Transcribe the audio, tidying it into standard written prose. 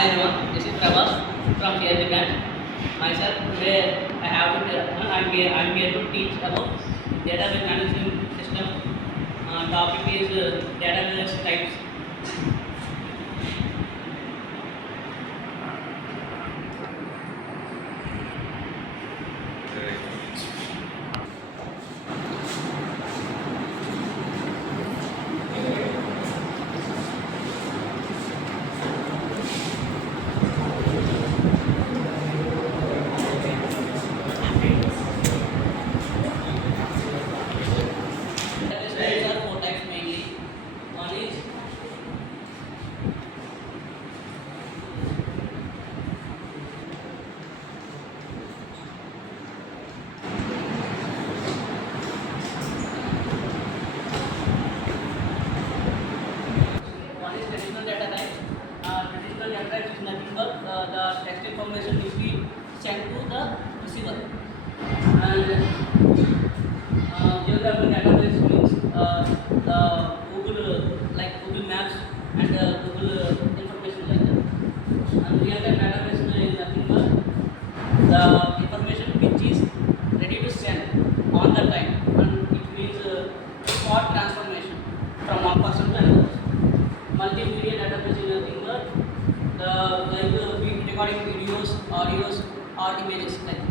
Hi everyone, this is Prabhas from here Brand. Myself today I'm here to teach about database management system. Topic is database types. Database types are four types mainly. One is traditional data type. Traditional data type is nothing but the text information which we send to the receiver. And geographical database means the Google like Google Maps and Google information like that. And real-time database is nothing but the information which is ready to send on the time, and it means spot transformation from one person to another. Multimedia database is nothing but the recording videos, audios, or images like